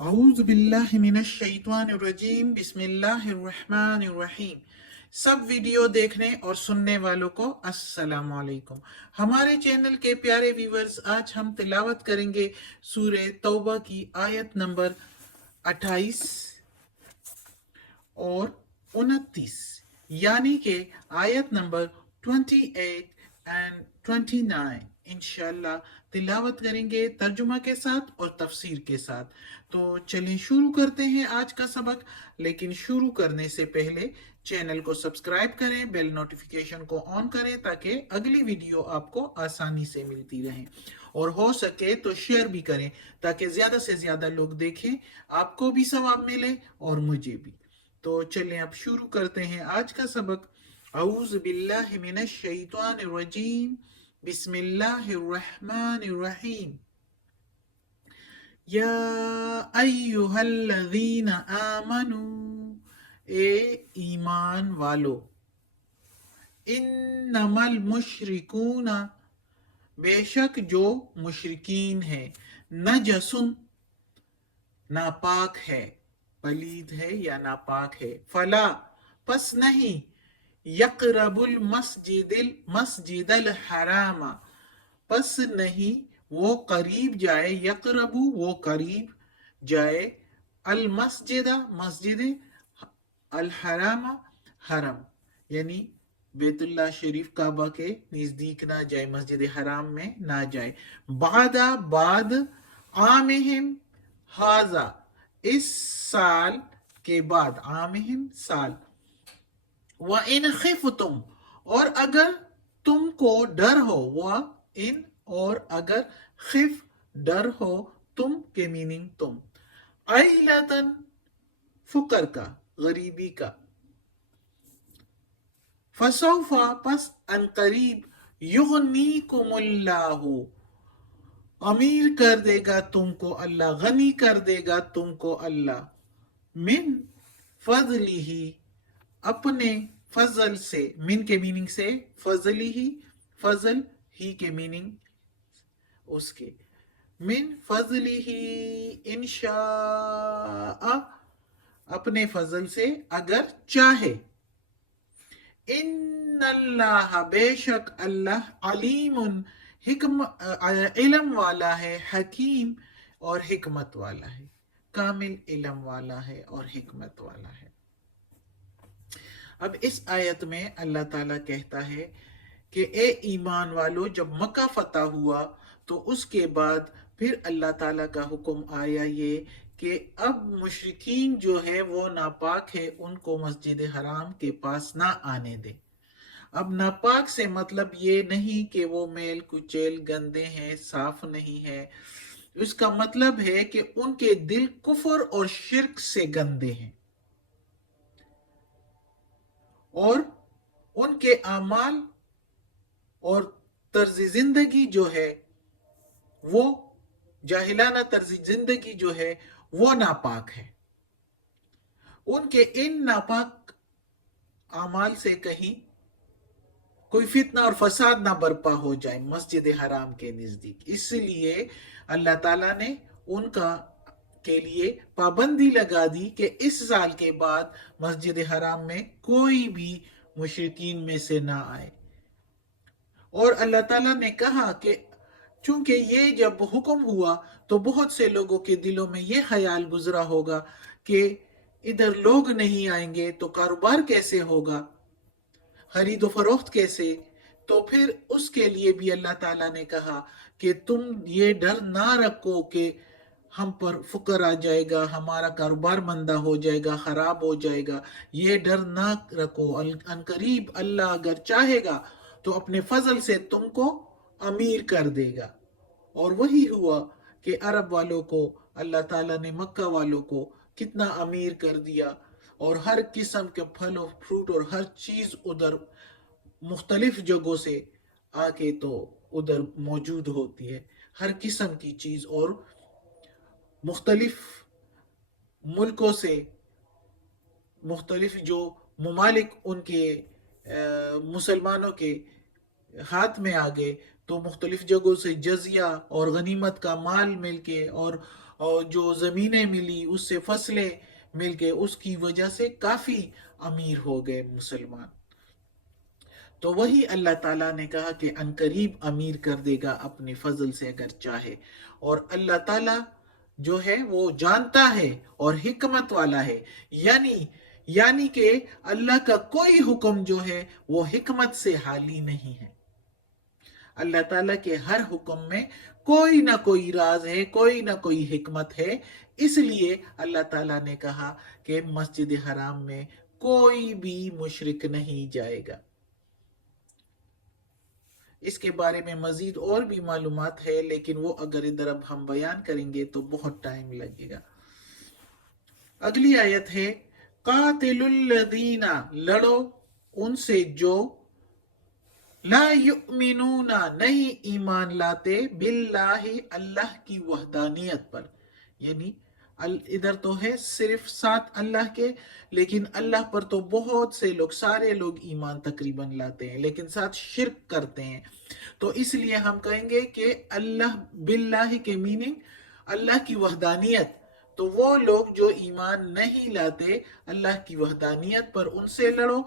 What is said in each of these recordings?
اعوذ باللہ من الشیطان الرجیم بسم اللہ الرحمن الرحیم۔ سب ویڈیو دیکھنے اور سننے والوں کو السلام علیکم۔ ہمارے چینل کے پیارے ویورز، آج ہم تلاوت کریں گے سورہ توبہ کی آیت نمبر 28 اور 29، یعنی کہ آیت نمبر 28 اینڈ 29 انشاءاللہ تلاوت کریں گے ترجمہ کے ساتھ اور تفسیر کے ساتھ۔ تو چلیں شروع کرتے ہیں آج کا سبق، لیکن شروع کرنے سے پہلے چینل کو سبسکرائب کریں، بیل نوٹیفیکیشن کو آن کریں تاکہ اگلی ویڈیو آپ کو آسانی سے ملتی رہیں، اور ہو سکے تو شیئر بھی کریں تاکہ زیادہ سے زیادہ لوگ دیکھیں، آپ کو بھی ثواب ملے اور مجھے بھی۔ تو چلیں اب شروع کرتے ہیں آج کا سبق۔ اعوذ باللہ من الشیطان الرجیم بسم اللہ الرحمن الرحیم۔ یا ایہا الذین آمنوا، اے ایمان والو، انما المشرکون، بے شک جو مشرکین ہیں، نجسن، ناپاک ہے، پلید ہے یا ناپاک ہے، فلا، پس نہیں، یقرب المسجد الحرام، پس نہیں وہ قریب جائے، یقرب وہ قریب جائے، المسجد مسجد، الحرام حرم، یعنی بیت اللہ شریف کعبہ کے نزدیک نہ جائے، مسجد حرام میں نہ جائے، بعد عامہم ہاذا، اس سال کے بعد، عامہم سال، وَإِنْ خِفْتُمْ، اور اگر تم کو ڈر ہو، وَإِنْ اور اگر، خف ڈر ہو، تم کے میننگ تم، عیلتاً فقر کا، غریبی کا، فسوفا پس ان قریب، یغنیکم اللہ، امیر کر دے گا تم کو اللہ، غنی کر دے گا تم کو اللہ، من فضلہ، اپنے فضل سے، من کے میننگ سے فضل ہی، فضل ہی کے میننگ اس کے، من فضل ہی انشاء، اپنے فضل سے اگر چاہے، ان اللہ، بے شک اللہ، علیم، علم والا ہے، حکیم اور حکمت والا ہے، کامل علم والا ہے اور حکمت والا ہے۔ اب اس آیت میں اللہ تعالیٰ کہتا ہے کہ اے ایمان والو، جب مکہ فتح ہوا تو اس کے بعد پھر اللہ تعالیٰ کا حکم آیا یہ کہ اب مشرکین جو ہے وہ ناپاک ہے، ان کو مسجد حرام کے پاس نہ آنے دے۔ اب ناپاک سے مطلب یہ نہیں کہ وہ میل کچیل گندے ہیں، صاف نہیں ہے، اس کا مطلب ہے کہ ان کے دل کفر اور شرک سے گندے ہیں، اور ان کے اعمال اور طرز زندگی جو ہے وہ جاہلانہ طرز زندگی جو ہے وہ ناپاک ہے۔ ان کے ان ناپاک اعمال سے کہیں کوئی فتنہ اور فساد نہ برپا ہو جائے مسجد حرام کے نزدیک، اس لیے اللہ تعالیٰ نے ان کا کے لیے پابندی لگا دی کہ اس سال کے بعد مسجد حرام میں کوئی بھی مشرکین میں سے نہ آئے۔ اور اللہ تعالیٰ نے کہا کہ چونکہ یہ جب حکم ہوا تو بہت سے لوگوں کے دلوں میں یہ خیال گزرا ہوگا کہ ادھر لوگ نہیں آئیں گے تو کاروبار کیسے ہوگا، خرید و فروخت کیسے، تو پھر اس کے لیے بھی اللہ تعالیٰ نے کہا کہ تم یہ ڈر نہ رکھو کہ ہم پر فقر آ جائے گا، ہمارا کاروبار مندہ ہو جائے گا، خراب ہو جائے گا، یہ ڈر نہ رکھو، ان قریب اللہ اگر چاہے گا تو اپنے فضل سے تم کو امیر کر دے گا۔ اور وہی ہوا کہ عرب والوں کو اللہ تعالیٰ نے مکہ والوں کو کتنا امیر کر دیا، اور ہر قسم کے پھل اور فروٹ اور ہر چیز ادھر مختلف جگہوں سے آ کے تو ادھر موجود ہوتی ہے، ہر قسم کی چیز، اور مختلف ملکوں سے، مختلف جو ممالک ان کے مسلمانوں کے ہاتھ میں آ گئے تو مختلف جگہوں سے جزیہ اور غنیمت کا مال مل کے، اور اور جو زمینیں ملی اس سے فصلیں مل کے اس کی وجہ سے کافی امیر ہو گئے مسلمان. تو وہی اللہ تعالیٰ نے کہا کہ عنقریب امیر کر دے گا اپنے فضل سے اگر چاہے. اور اللہ تعالیٰ جو ہے وہ جانتا ہے اور حکمت والا ہے. یعنی کہ اللہ کا کوئی حکم جو ہے وہ حکمت سے خالی نہیں ہے. اللہ تعالیٰ کے ہر حکم میں کوئی نہ کوئی راز ہے، کوئی نہ کوئی حکمت ہے. اس لیے اللہ تعالیٰ نے کہا کہ مسجد حرام میں کوئی بھی مشرک نہیں جائے گا. اس کے بارے میں مزید اور بھی معلومات ہے، لیکن وہ اگر ادھر اب ہم بیان کریں گے تو بہت ٹائم لگے گا. اگلی آیت ہے قاتل الذین، لڑو ان سے جو لا یؤمنون، نہیں ایمان لاتے باللہ، اللہ کی وحدانیت پر. یعنی ادھر تو ہے صرف ساتھ اللہ کے، لیکن اللہ پر تو بہت سے لوگ، سارے لوگ ایمان تقریباً لاتے ہیں لیکن ساتھ شرک کرتے ہیں. تو اس لیے ہم کہیں گے کہ اللہ باللہ کے میننگ اللہ کی وحدانیت. تو وہ لوگ جو ایمان نہیں لاتے اللہ کی وحدانیت پر، ان سے لڑو.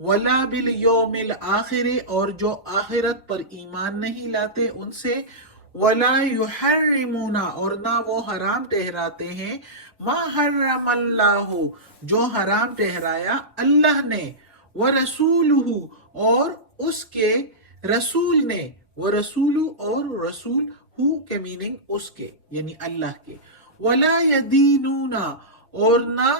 ولا بالیوم الآخر، اور جو آخرت پر ایمان نہیں لاتے ان سے. ولا یحرمون، اور نہ وہ حرام ٹھہراتے ہیں ما حرم اللہ، جو حرام ٹھہرایا اللہ نے. ورسولہ، اور اس کے رسول نے. ورسول، اور رسول ہو کے میننگ اس کے یعنی اللہ کے. ولا یدینون، اور نہ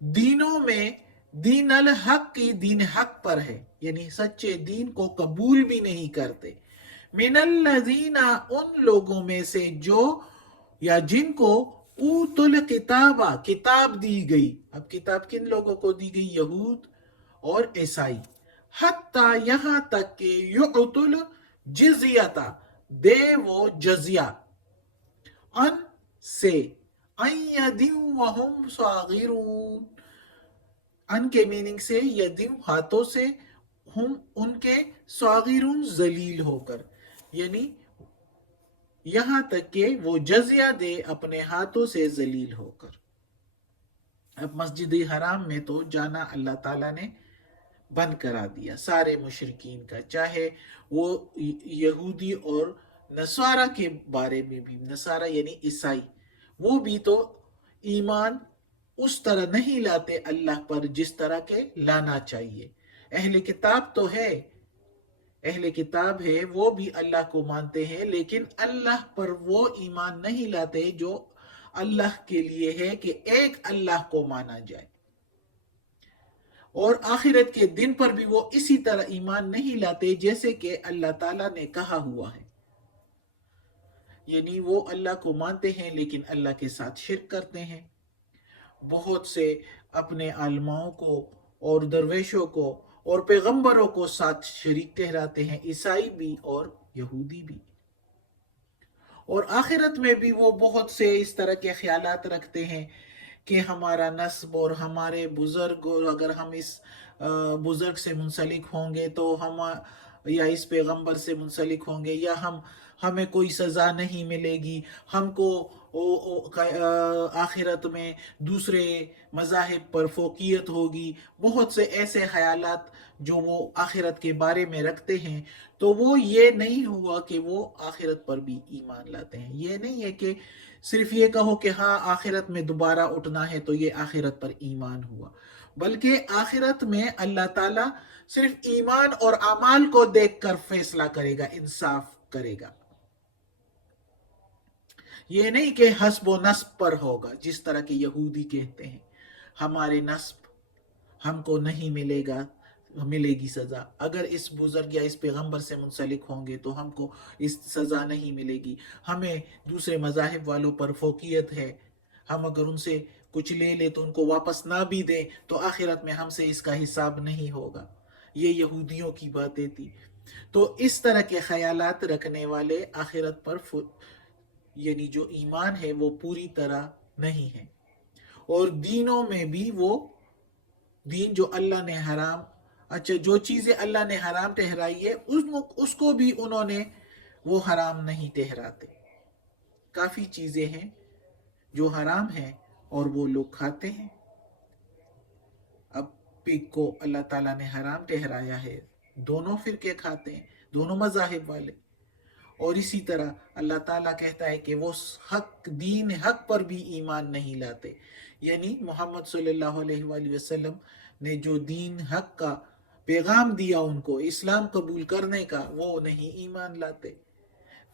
دینوں میں دین الحق کی، دین حق پر ہے یعنی سچے دین کو قبول بھی نہیں کرتے. من الذین، ان لوگوں میں سے جو یا جن کو اوت الکتاب، کتاب دی گئی. اب کتاب کن لوگوں کو دی گئی؟ یہود اور عیسائی. حتی، یہاں تک کہ یعط الجزیۃ، دے وہ جزیہ. ان سے، ان یدن وہم صاغرون، ان کے میننگ سے یدن ہاتھوں سے، ہم ان کے صاغرون ذلیل ہو کر، یعنی یہاں تک کہ وہ جزیہ دے اپنے ہاتھوں سے ذلیل ہو کر. اب مسجد حرام میں تو جانا اللہ تعالیٰ نے بند کرا دیا سارے مشرکین کا، چاہے وہ یہودی اور نصارہ کے بارے میں بھی. نصارہ یعنی عیسائی، وہ بھی تو ایمان اس طرح نہیں لاتے اللہ پر جس طرح کے لانا چاہیے. اہل کتاب تو ہے، اہل کتاب ہے، وہ بھی اللہ کو مانتے ہیں لیکن اللہ پر وہ ایمان نہیں لاتے جو اللہ کے لیے ہے کہ ایک اللہ کو مانا جائے. اور آخرت کے دن پر بھی وہ اسی طرح ایمان نہیں لاتے جیسے کہ اللہ تعالیٰ نے کہا ہوا ہے. یعنی وہ اللہ کو مانتے ہیں لیکن اللہ کے ساتھ شرک کرتے ہیں. بہت سے اپنے علماؤں کو اور درویشوں کو اور پیغمبروں کو ساتھ شریک ٹھہراتے ہیں، عیسائی بھی اور یہودی بھی. اور آخرت میں بھی وہ بہت سے اس طرح کے خیالات رکھتے ہیں کہ ہمارا نسب اور ہمارے بزرگ، اور اگر ہم اس بزرگ سے منسلک ہوں گے تو ہم یا اس پیغمبر سے منسلک ہوں گے یا ہمیں کوئی سزا نہیں ملے گی، ہم کو آخرت میں دوسرے مذاہب پر فوقیت ہوگی. بہت سے ایسے خیالات جو وہ آخرت کے بارے میں رکھتے ہیں. تو وہ یہ نہیں ہوا کہ وہ آخرت پر بھی ایمان لاتے ہیں. یہ نہیں ہے کہ صرف یہ کہو کہ ہاں آخرت میں دوبارہ اٹھنا ہے تو یہ آخرت پر ایمان ہوا، بلکہ آخرت میں اللہ تعالیٰ صرف ایمان اور اعمال کو دیکھ کر فیصلہ کرے گا، انصاف کرے گا. یہ نہیں کہ حسب و نسب پر ہوگا جس طرح کے یہودی کہتے ہیں ہمارے نسب ہم کو نہیں ملے گی سزا. اگر اس بزرگ یا اس پیغمبر سے منسلک ہوں گے تو ہم کو اس سزا نہیں ملے گی. ہمیں دوسرے مذاہب والوں پر فوقیت ہے، ہم اگر ان سے کچھ لے لے تو ان کو واپس نہ بھی دیں تو آخرت میں ہم سے اس کا حساب نہیں ہوگا. یہ یہودیوں کی باتیں تھی. تو اس طرح کے خیالات رکھنے والے آخرت پر یعنی جو ایمان ہے وہ پوری طرح نہیں ہے. اور دینوں میں بھی وہ دین جو اللہ نے حرام، جو چیزیں اللہ نے حرام ٹھہرائی ہے اس کو بھی انہوں نے وہ حرام نہیں ٹھہراتے. کافی چیزیں ہیں جو حرام ہے اور وہ لوگ کھاتے ہیں. اب پگ کو اللہ تعالیٰ نے حرام ٹھہرایا ہے. دونوں فرقے کھاتے ہیں، دونوں مذاہب والے. اور اسی طرح اللہ تعالیٰ کہتا ہے کہ وہ حق دین حق پر بھی ایمان نہیں لاتے. یعنی محمد صلی اللہ علیہ وآلہ وسلم نے جو دین حق کا پیغام دیا ان کو، اسلام قبول کرنے کا، وہ نہیں ایمان لاتے.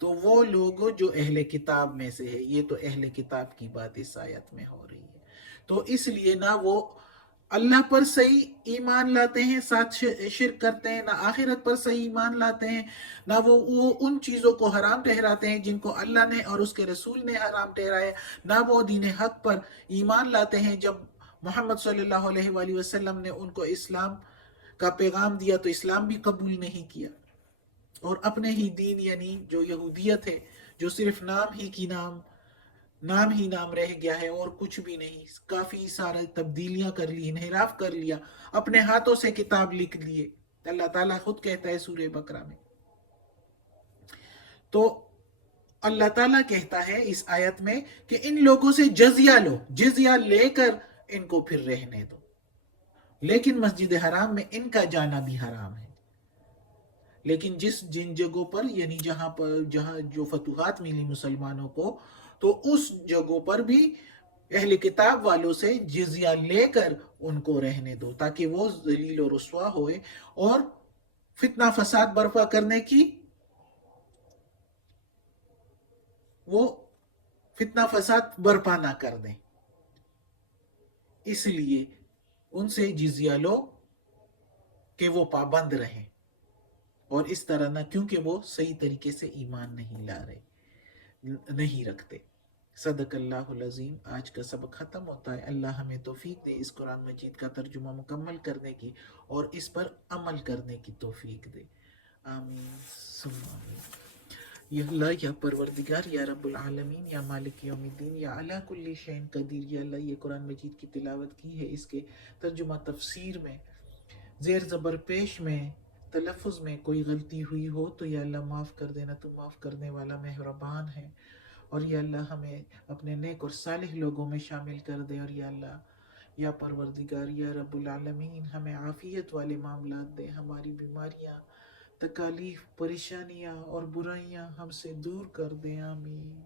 تو وہ لوگ جو اہل کتاب میں سے ہے، یہ تو اہل کتاب کی بات اس آیت میں ہو رہی ہے. تو اس لیے نہ وہ اللہ پر صحیح ایمان لاتے ہیں، ساتھ شرک کرتے ہیں، نہ آخرت پر صحیح ایمان لاتے ہیں، نہ وہ ان چیزوں کو حرام ٹھہراتے ہیں جن کو اللہ نے اور اس کے رسول نے حرام ٹھہرایا، نہ وہ دین حق پر ایمان لاتے ہیں. جب محمد صلی اللہ علیہ وآلہ وسلم نے ان کو اسلام کا پیغام دیا تو اسلام بھی قبول نہیں کیا، اور اپنے ہی دین یعنی جو یہودیت ہے، جو صرف نام ہی نام رہ گیا ہے اور کچھ بھی نہیں، کافی سارے تبدیلیاں کر لی، انحراف کر لیا، اپنے ہاتھوں سے کتاب لکھ لیے. اللہ تعالیٰ خود کہتا ہے سورہ بقرہ میں. تو اللہ تعالیٰ کہتا ہے اس آیت میں کہ ان لوگوں سے جزیہ لو، جزیہ لے کر ان کو پھر رہنے دو، لیکن مسجد حرام میں ان کا جانا بھی حرام ہے. لیکن جن جگہوں پر یعنی جہاں جو فتوحات ملی مسلمانوں کو، تو اس جگہوں پر بھی اہل کتاب والوں سے جزیہ لے کر ان کو رہنے دو، تاکہ وہ ذلیل و رسوا ہوئے اور فتنہ فساد برپا کرنے کی وہ فتنہ فساد برپا نہ کر دیں. اس لیے ان سے جزیہ لو کہ وہ پابند رہیں، اور اس طرح نہ، کیونکہ وہ صحیح طریقے سے ایمان نہیں رکھتے. صدق اللہ العظیم. آج کا سبق ختم ہوتا ہے. اللہ ہمیں توفیق دے اس قرآن مجید کا ترجمہ مکمل کرنے کی اور اس پر عمل کرنے کی توفیق دے. آمین ثم آمین. یا اللہ، یا پروردگار، یا رب العالمین، یا مالک یوم الدین، یا علی کل شیء قدیر. یا اللہ، یہ قرآن مجید کی تلاوت کی ہے، اس کے ترجمہ تفسیر میں زیر زبر پیش میں تلفظ میں کوئی غلطی ہوئی ہو تو یا اللہ معاف کر دینا، تو معاف کرنے والا مہربان ہے. اور یا اللہ ہمیں اپنے نیک اور صالح لوگوں میں شامل کر دے. اور یا اللہ، یا پروردگار، یا رب العالمین، ہمیں عافیت والے معاملات دے. ہماری بیماریاں، تکالیف، پریشانیاں اور برائیاں ہم سے دور کر دے. آمین.